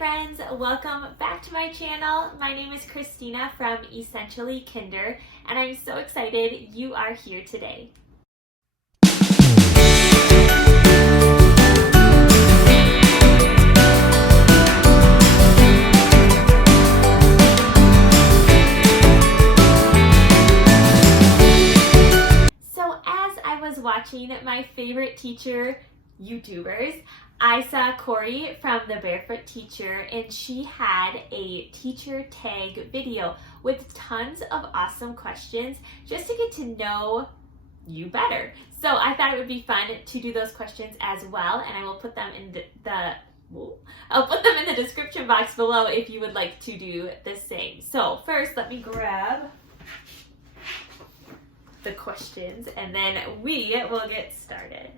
friends, welcome back to my channel. My name is Christina from Essentially Kinder, and I'm so excited you are here today. So as I was watching my favorite teacher YouTubers, I saw Kory from the Barefoot Teacher, and she had a teacher tag video with tons of awesome questions just to get to know you better. So I thought it would be fun to do those questions as well, and I will put them in I'll put them in the description box below if you would like to do the same. So first, let me grab the questions and then we will get started.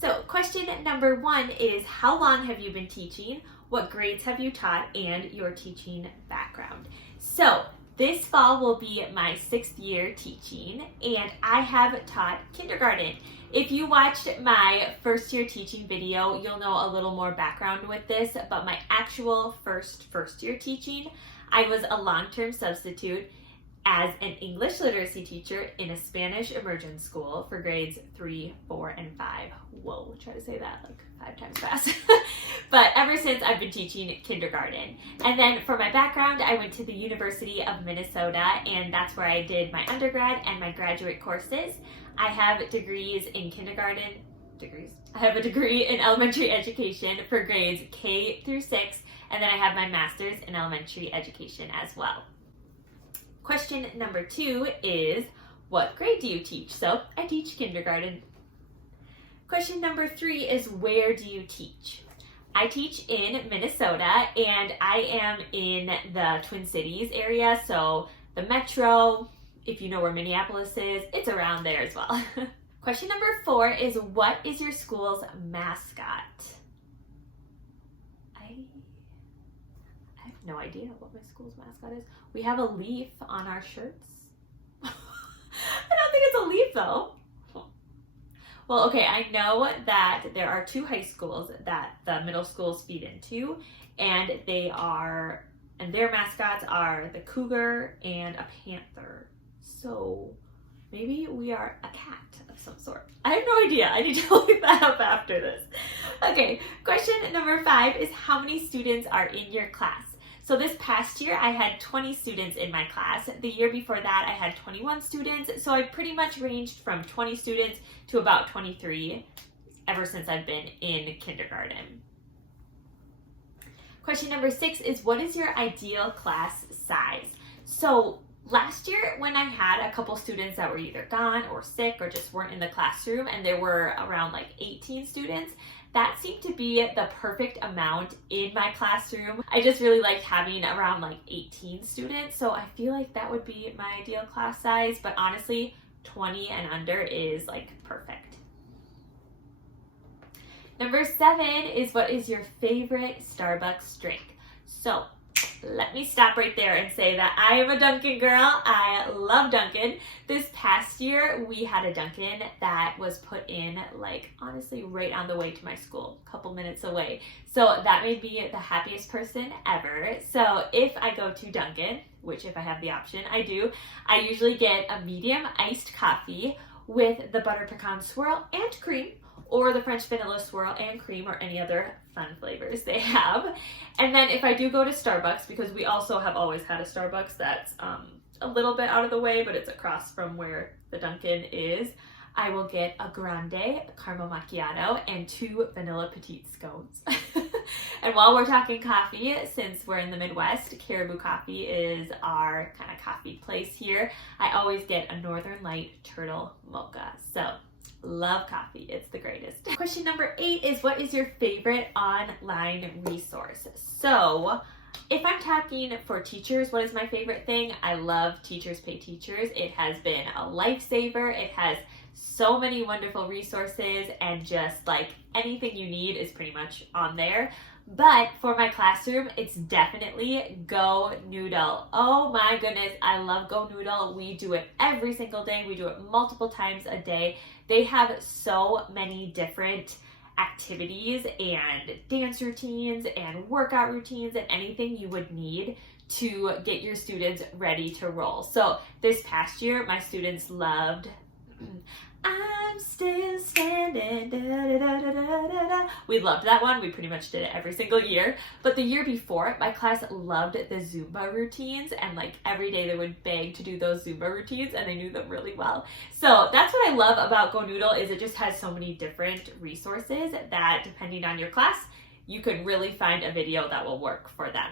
So question number 1 is, how long have you been teaching? What grades have you taught, and your teaching background? So this fall will be my 6th year teaching, and I have taught kindergarten. If you watched my first year teaching video, you'll know a little more background with this, but my actual first year teaching, I was a long-term substitute as an English literacy teacher in a Spanish immersion school for grades 3, 4, and 5. Whoa, try to say that like 5 times fast. But ever since, I've been teaching kindergarten. And then for my background, I went to the University of Minnesota, and that's where I did my undergrad and my graduate courses. I have degrees in kindergarten, I have a degree in elementary education for grades K through 6, and then I have my master's in elementary education as well. Question number 2 is, what grade do you teach? So I teach kindergarten. Question number 3 is, where do you teach? I teach in Minnesota, and I am in the Twin Cities area, so the metro, if you know where Minneapolis is, it's around there as well. Question number 4 is, what is your school's mascot? I have no idea what my school's mascot is. We have a leaf on our shirts. I don't think it's a leaf though. Well, okay, I know that there are 2 high schools that the middle schools feed into, and their mascots are the cougar and a panther. So maybe we are a cat of some sort. I have no idea. I need to look that up after this. Okay, question number 5 is, how many students are in your class? So this past year, I had 20 students in my class. The year before that, I had 21 students. So I pretty much ranged from 20 students to about 23 ever since I've been in kindergarten. Question number 6 is, what is your ideal class size? So last year, when I had a couple students that were either gone or sick or just weren't in the classroom, and there were around like 18 students, that seemed to be the perfect amount in my classroom. I just really liked having around like 18 students, so I feel like that would be my ideal class size, but honestly, 20 and under is like perfect. Number 7 is, what is your favorite Starbucks drink? So let me stop right there and say that I am a Dunkin' girl. I love Dunkin'. This past year, we had a Dunkin' that was put in, like, honestly, right on the way to my school, a couple minutes away. So that made me the happiest person ever. So if I go to Dunkin', which if I have the option, I do, I usually get a medium iced coffee with the butter pecan swirl and cream, or the French vanilla swirl and cream, or any other fun flavors they have. And then if I do go to Starbucks, because we also have always had a Starbucks that's a little bit out of the way, but it's across from where the Dunkin' is, I will get a grande caramel macchiato and 2 vanilla petite scones. And while we're talking coffee, since we're in the Midwest, Caribou Coffee is our kind of coffee place here. I always get a Northern Light turtle mocha. So love coffee, it's the greatest. Question number 8 is, what is your favorite online resource? So if I'm talking for teachers, what is my favorite thing? I love Teachers Pay Teachers. It has been a lifesaver. It has so many wonderful resources, and just like anything you need is pretty much on there. But for my classroom, it's definitely Go Noodle. Oh my goodness, I love Go Noodle. We do it every single day. We do it multiple times a day. They have so many different activities and dance routines and workout routines and anything you would need to get your students ready to roll. So this past year, my students loved I'm still standing. Da, da, da, da, da, da. We loved that one. We pretty much did it every single year. But the year before, my class loved the Zumba routines, and like every day they would beg to do those Zumba routines, and they knew them really well. So that's what I love about Go Noodle, is it just has so many different resources that depending on your class, you could really find a video that will work for them.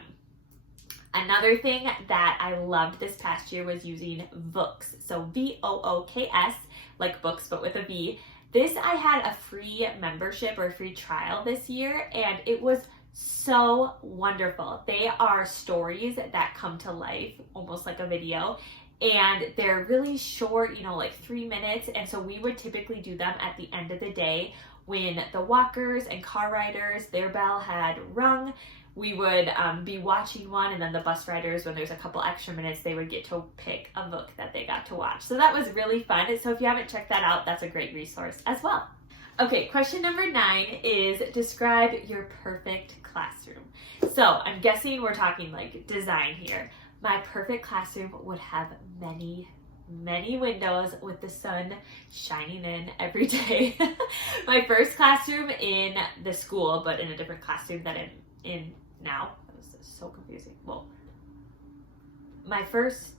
Another thing that I loved this past year was using Vooks. So Vooks, like books, but with a V. This, I had a free membership or a free trial this year, and it was so wonderful. They are stories that come to life, almost like a video, and they're really short, you know, like 3 minutes. And so we would typically do them at the end of the day when the walkers and car riders, their bell had rung. We would be watching one, and then the bus riders, when there's a couple extra minutes, they would get to pick a book that they got to watch. So that was really fun. So if you haven't checked that out, that's a great resource as well. Okay, question number 9 is describe your perfect classroom. So I'm guessing we're talking like design here. My perfect classroom would have many windows with the sun shining in every day. My first classroom in the school, but in a different classroom that I'm in now. That was so confusing. Well, my first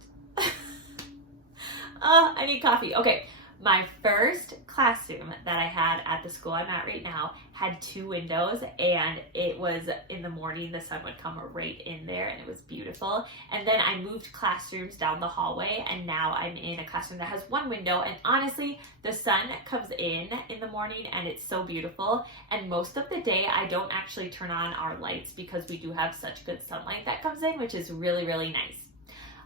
I need coffee. Okay, my first classroom that I had at the school I'm at right now had 2 windows, and it was in the morning, the sun would come right in there, and it was beautiful. And then I moved classrooms down the hallway, and now I'm in a classroom that has 1 window, and honestly, the sun comes in the morning, and it's so beautiful. And most of the day, I don't actually turn on our lights because we do have such good sunlight that comes in, which is really, really nice.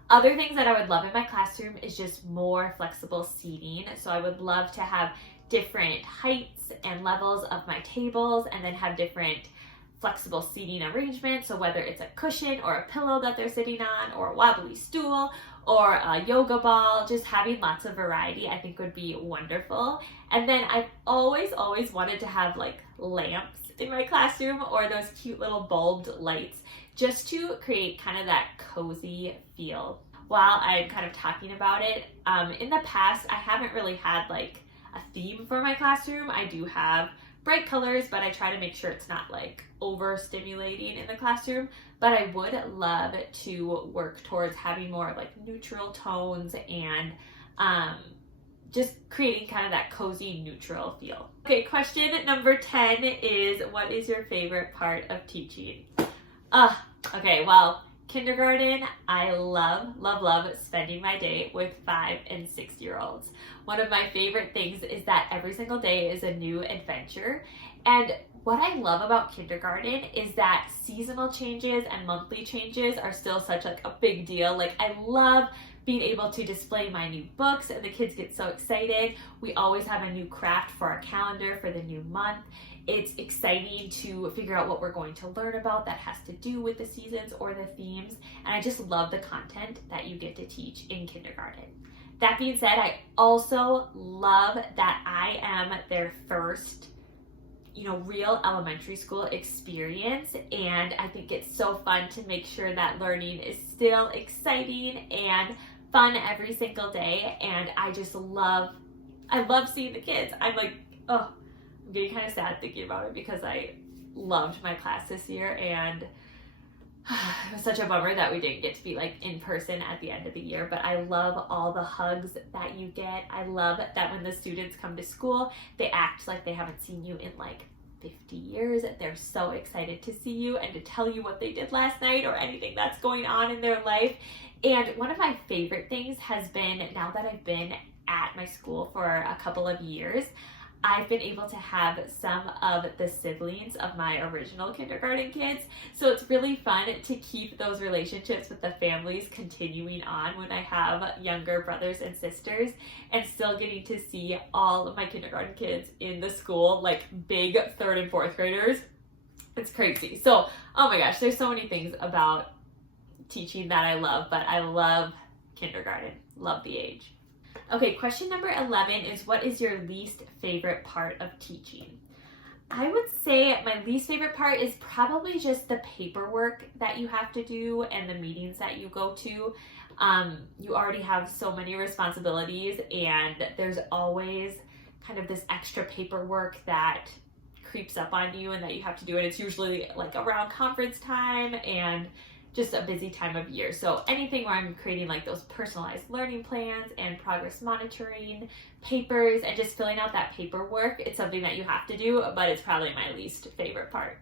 Other things that I would love in my classroom is just more flexible seating. So I would love to have different heights and levels of my tables, and then have different flexible seating arrangements. So whether it's a cushion or a pillow that they're sitting on, or a wobbly stool, or a yoga ball, just having lots of variety I think would be wonderful. And then I've always wanted to have like lamps in my classroom, or those cute little bulbed lights, just to create kind of that cozy feel. While I'm kind of talking about it, in the past, I haven't really had like a theme for my classroom. I do have bright colors, but I try to make sure it's not like overstimulating in the classroom. But I would love to work towards having more like neutral tones and just creating kind of that cozy neutral feel. Okay, question number 10 is, what is your favorite part of teaching? Okay, well, kindergarten, I love spending my day with 5 and 6-year-olds. One of my favorite things is that every single day is a new adventure. And what I love about kindergarten is that seasonal changes and monthly changes are still such like a big deal. Like, I love being able to display my new books, and the kids get so excited. We always have a new craft for our calendar for the new month. It's exciting to figure out what we're going to learn about that has to do with the seasons or the themes. And I just love the content that you get to teach in kindergarten. That being said, I also love that I am their first, real elementary school experience. And I think it's so fun to make sure that learning is still exciting and fun every single day. And I love seeing the kids. I'm like, I'm getting kind of sad thinking about it because I loved my class this year, and it was such a bummer that we didn't get to be like in person at the end of the year. But I love all the hugs that you get. I love that when the students come to school, they act like they haven't seen you in like 50 years. They're so excited to see you and to tell you what they did last night or anything that's going on in their life. And one of my favorite things has been, now that I've been at my school for a couple of years, I've been able to have some of the siblings of my original kindergarten kids. So it's really fun to keep those relationships with the families continuing on when I have younger brothers and sisters, and still getting to see all of my kindergarten kids in the school, like big 3rd and 4th graders. It's crazy. So, oh my gosh, there's so many things about teaching that I love, but I love kindergarten. Love the age. Okay, question number 11 is, what is your least favorite part of teaching? I would say my least favorite part is probably just the paperwork that you have to do and the meetings that you go to. You already have so many responsibilities, and there's always kind of this extra paperwork that creeps up on you and that you have to do, and it's usually like around conference time and just a busy time of year. So anything where I'm creating like those personalized learning plans and progress monitoring, papers, and just filling out that paperwork, it's something that you have to do, but it's probably my least favorite part.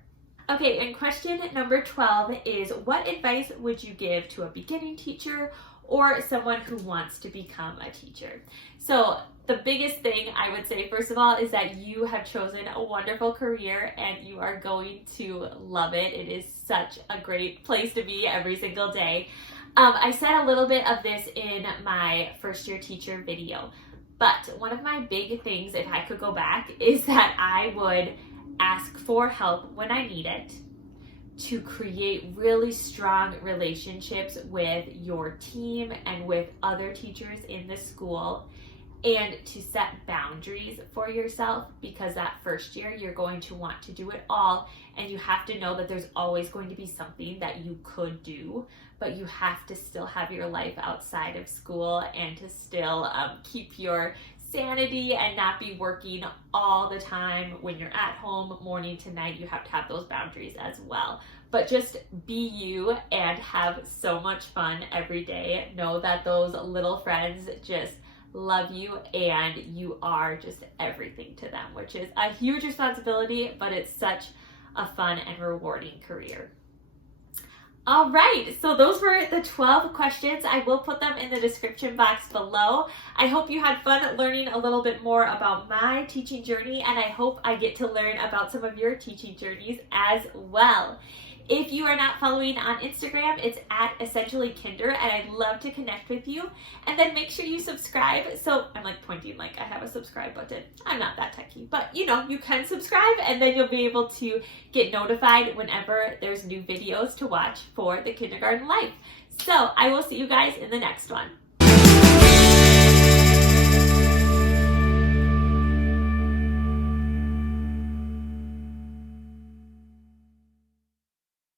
Okay, and question number 12 is, what advice would you give to a beginning teacher or someone who wants to become a teacher? So the biggest thing I would say, first of all, is that you have chosen a wonderful career and you are going to love it. It is such a great place to be every single day. I said a little bit of this in my first year teacher video, but one of my big things, if I could go back, is that I would ask for help when I need it, to create really strong relationships with your team and with other teachers in the school, and to set boundaries for yourself, because that first year you're going to want to do it all, and you have to know that there's always going to be something that you could do, but you have to still have your life outside of school and to still keep your sanity and not be working all the time when you're at home morning to night. You have to have those boundaries as well. But just be you and have so much fun every day. Know that those little friends just love you and you are just everything to them, which is a huge responsibility, but it's such a fun and rewarding career. All right, so those were the 12 questions. I will put them in the description box below. I hope you had fun learning a little bit more about my teaching journey, and I hope I get to learn about some of your teaching journeys as well. If you are not following on Instagram, it's at EssentiallyKinder, and I'd love to connect with you. And then make sure you subscribe. So I'm like pointing like I have a subscribe button. I'm not that techie, but you know, you can subscribe, and then you'll be able to get notified whenever there's new videos to watch for the kindergarten life. So I will see you guys in the next one.